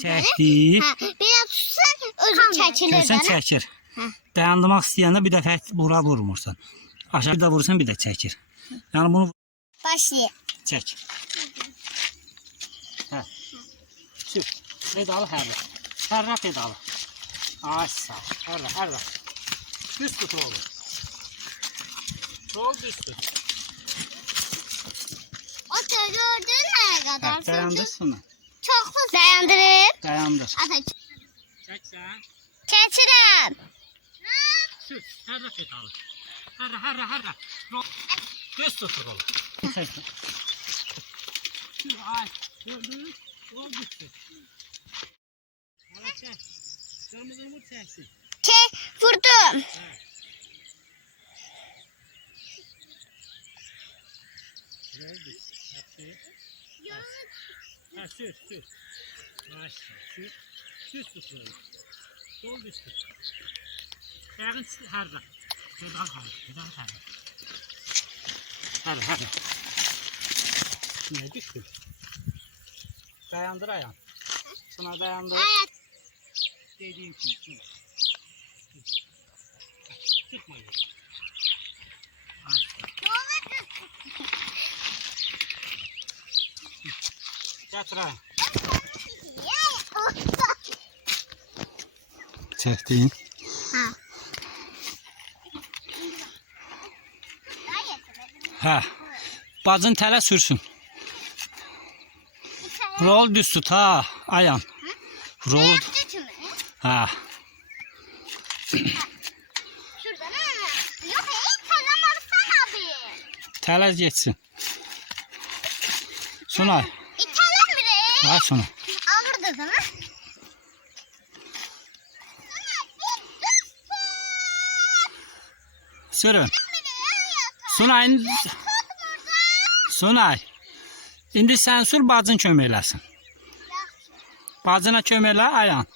Çəkdi. Biraz tutsan özü çəkilir. Görsən çəkir. Dayandırmaq istəyəndə bir dəfə bura vurmursan. Aşağı bir də vurursan bir də çəkir. Yəni bunu Başlayın. çək. Hə. Sür. Pedalı hərlə. Hərlə pedalı. Ay sağ. Hərlə. Düz tut oğlum. Rol düz tut. O gördün ne kadar? Dayandırsın. Çok hızlı. Dayandırıp. Dayandır. Çek Çəksən. Keçirəm. Sür. Hərlə pedalı. Hərlə. Rol. Düz tut oğlum. Çəksən. Sür. Ay. Gördün. Rol düz tut. Hala çək. Kırmızı vur çəksin. Vurdum. Ha, sür. Başla, sür. Düz tut böyle. Sol düz tut. Ayağın harda. Pedal harda. Harda. Ne düştü? Dayandır ayağın. Şuna dayandır. Evet. Dediğim gibi. Tutma yeri. Getir ayağın. Çektin. Ha. Bacın tələ sürsün. Rol düz tut ha. Ayağın. Rol. Ha. Şuradan ha. Yok tamam abi. Tələ geçsin. Sunay. İtalyan biri. Ha Sunay. Alırdı sana. Sürün. Sunay. İndi sən sür bacın kömək eləsin. Bacına kömək elə ayağın.